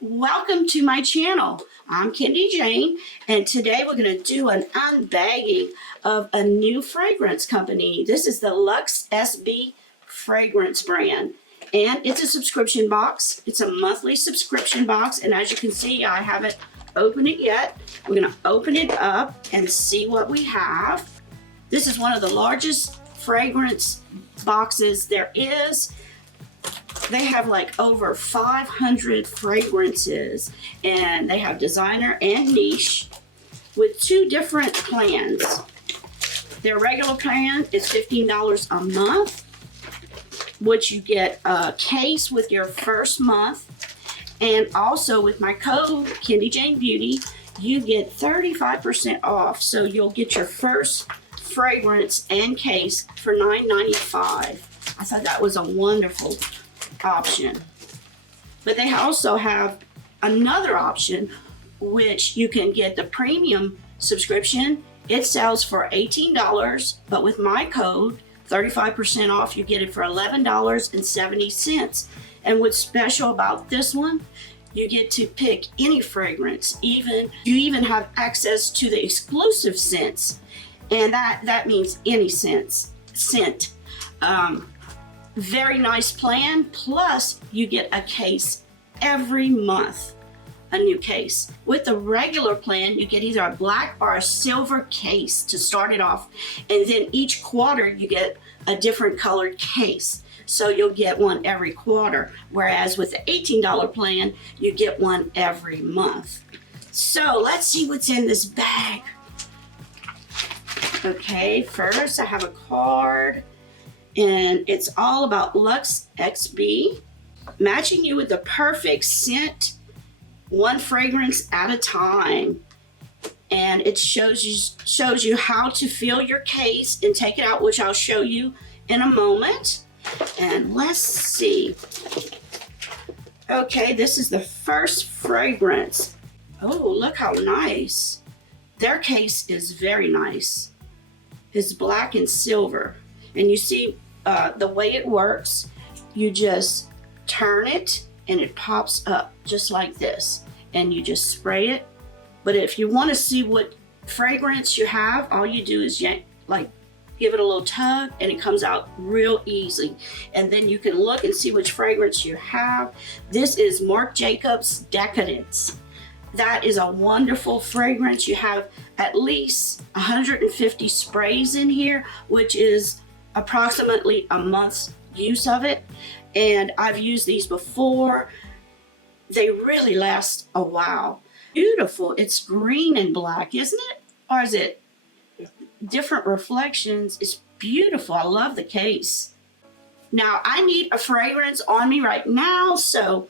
Welcome to my channel. I'm Kendy Jane, and today we're going to do an unbagging of a new fragrance company. This is the LUXSB fragrance brand, and it's a subscription box. It's a monthly subscription box, and as you can see, I haven't opened it yet. We're going to open it up and see what we have. This is one of the largest fragrance boxes there is. They have like over 500 fragrances, and they have designer and niche with two different plans. Their regular plan is $15 a month, which you get a case with your first month, and also with my code Kendy Jane Beauty, you get 35% off. So you'll get your first fragrance and case for $9.95. I thought that was a wonderful option. But they also have another option, which you can get the premium subscription. It sells for $18, but with my code 35% off, you get it for $11.70. And what's special about this one, you get to pick any fragrance. You even have access to the exclusive scents, and that means any scent. Very nice plan, plus you get a case every month, a new case. With the regular plan, you get either a black or a silver case to start it off, and then each quarter you get a different colored case. So you'll get one every quarter, whereas with the $18 plan, you get one every month. So let's see what's in this bag. Okay, first I have a card, and it's all about LUXSB, matching you with the perfect scent, one fragrance at a time. And it shows you how to fill your case and take it out, which I'll show you in a moment. And let's see. Okay, this is the first fragrance. Oh, look how nice. Their case is very nice. It's black and silver. And you see the way it works, you just turn it and it pops up just like this, and you just spray it. But if you want to see what fragrance you have, all you do is give it a little tug, and it comes out real easy. And then you can look and see which fragrance you have. This is Marc Jacobs Decadence. That is a wonderful fragrance. You have at least 150 sprays in here, which is approximately a month's use of it. And I've used these before. They really last a while. Beautiful. It's green and black, isn't it? Or is it different reflections? It's beautiful. I love the case. Now I need a fragrance on me right now, so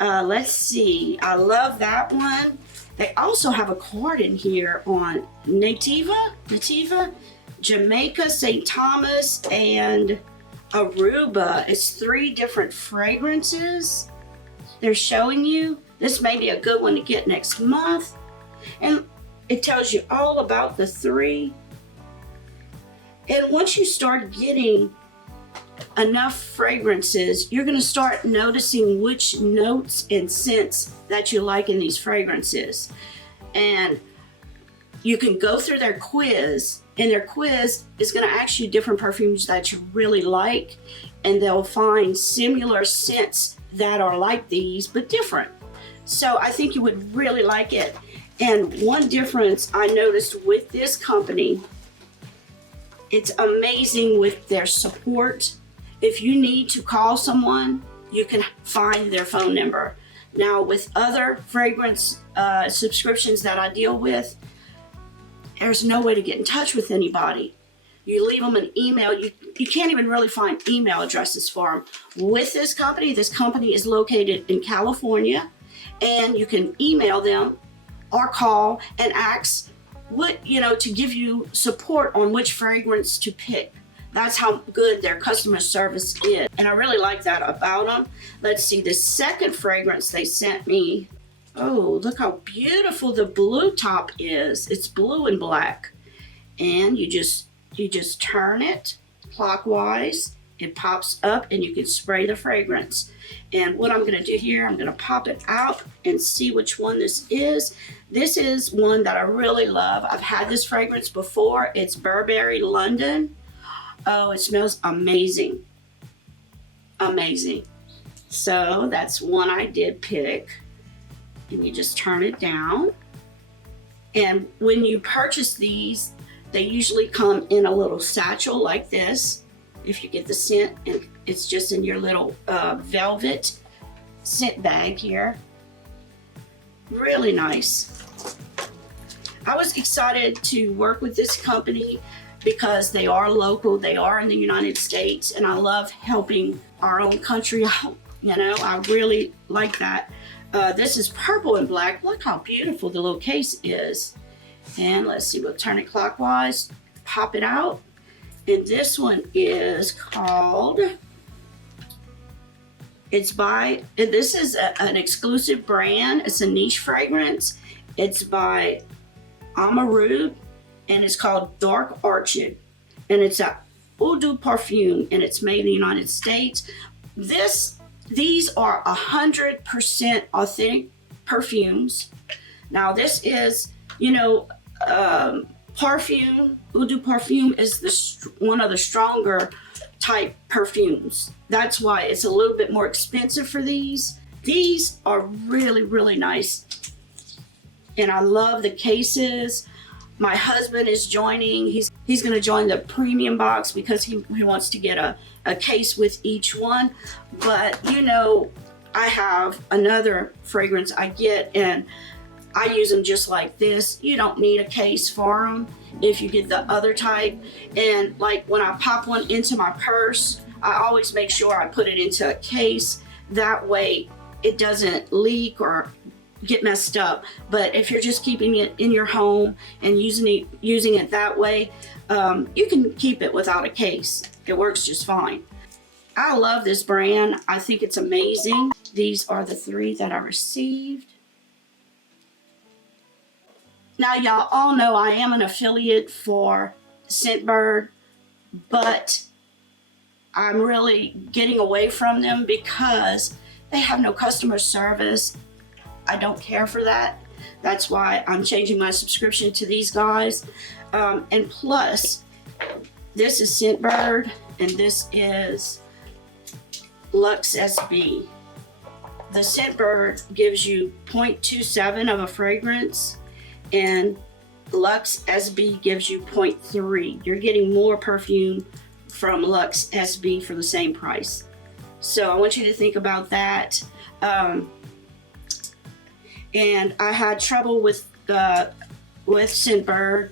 let's see. I love that one. They also have a card in here on Nativa, Jamaica, St. Thomas, and Aruba. It's 3 different fragrances they're showing you. This may be a good one to get next month. And it tells you all about the 3. And once you start getting enough fragrances, you're going to start noticing which notes and scents that you like in these fragrances. And you can go through their quiz, and their quiz is going to ask you different perfumes that you really like, and they'll find similar scents that are like these but different. So I think you would really like it. And one difference I noticed with this company, it's amazing with their support. If you need to call someone, you can find their phone number. Now with other fragrance subscriptions that I deal with, there's no way to get in touch with anybody. You leave them an email. You can't even really find email addresses for them. With this company is located in California, and you can email them or call and ask to give you support on which fragrance to pick. That's how good their customer service is. And I really like that about them. Let's see, the second fragrance they sent me Oh, look how beautiful the blue top is. It's blue and black. And you just turn it clockwise. It pops up and you can spray the fragrance. And what I'm gonna do here, I'm gonna pop it out and see which one this is. This is one that I really love. I've had this fragrance before. It's Burberry London. Oh, it smells amazing. Amazing. So that's one I did pick. And you just turn it down. And when you purchase these, they usually come in a little satchel like this. If you get the scent, and it's just in your little velvet scent bag here. Really nice. I was excited to work with this company because they are local, they are in the United States, and I love helping our own country out. You know, I really like that. This is purple and black. Look how beautiful the little case is. And let's see, we'll turn it clockwise, pop it out. And this one is called, this is an exclusive brand. It's a niche fragrance. It's by Amaru, and it's called Dark Orchid. And it's a Eau de Perfume, and it's made in the United States. These are 100% authentic perfumes. Now this is, you know, perfume, Eau de Perfume is one of the stronger type perfumes. That's why it's a little bit more expensive for these. These are really, really nice. And I love the cases. My husband is joining. He's going to join the premium box because he wants to get a case with each one. But you know, I have another fragrance I get, and I use them just like this. You don't need a case for them if you get the other type. And like when I pop one into my purse, I always make sure I put it into a case. That way it doesn't leak or get messed up. But if you're just keeping it in your home and using it that way, you can keep it without a case. It works just fine. I love this brand. I think it's amazing. These are the 3 that I received. Now, y'all all know I am an affiliate for Scentbird, but I'm really getting away from them because they have no customer service. I don't care for that. That's why I'm changing my subscription to these guys. And plus, this is Scentbird, and this is LUXSB. The Scentbird gives you 0.27 of a fragrance, and LUXSB gives you 0.3. You're getting more perfume from LUXSB for the same price. So I want you to think about that. And I had trouble with Scentbird.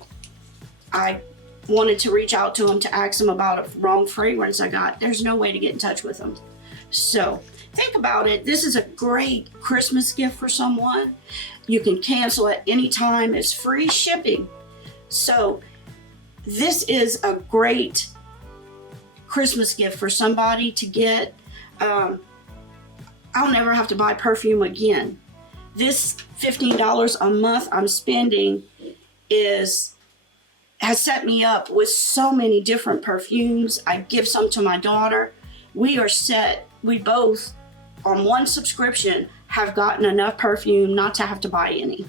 I wanted to reach out to them to ask them about a wrong fragrance I got. There's no way to get in touch with them. So think about it. This is a great Christmas gift for someone. You can cancel at any time. It's free shipping. So this is a great Christmas gift for somebody to get. I'll never have to buy perfume again. This $15 a month I'm spending has set me up with so many different perfumes. I give some to my daughter. We are set. We both, on one subscription, have gotten enough perfume not to have to buy any.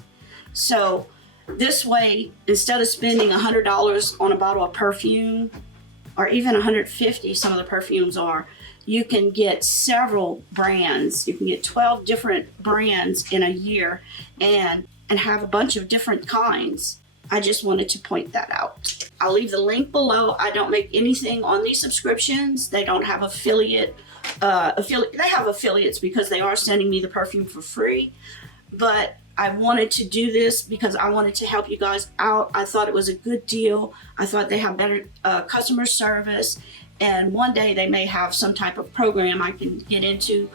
So this way, instead of spending $100 on a bottle of perfume, or even $150, some of the perfumes are, you can get several brands. You can get 12 different brands in a year and have a bunch of different kinds. I just wanted to point that out. I'll leave the link below. I don't make anything on these subscriptions. They don't have affiliate. They have affiliates because they are sending me the perfume for free. But I wanted to do this because I wanted to help you guys out. I thought it was a good deal. I thought they have better customer service. And one day they may have some type of program I can get into,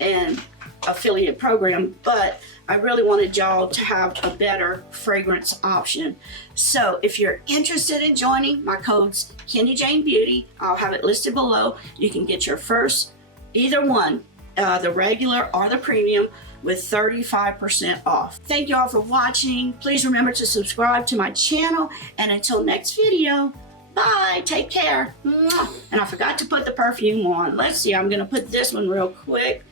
an affiliate program. But I really wanted y'all to have a better fragrance option. So if you're interested in joining, my code's Kendy Jane Beauty. I'll have it listed below. You can get your first, either one, the regular or the premium, with 35% off. Thank you all for watching. Please remember to subscribe to my channel, and until next video, bye, take care. Mwah. And I forgot to put the perfume on. Let's see, I'm gonna put this one real quick.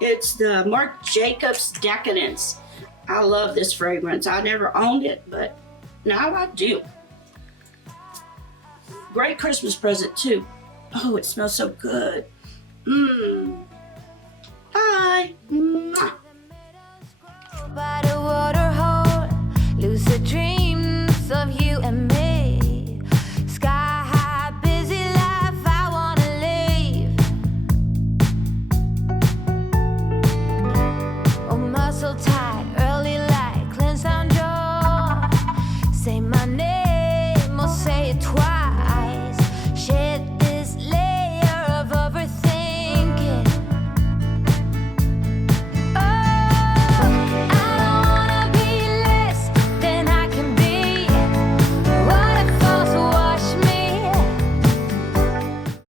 It's the Marc Jacobs Decadence. I love this fragrance. I never owned it, but now I do. Great Christmas present too. Oh, it smells so good. Bye. Mwah.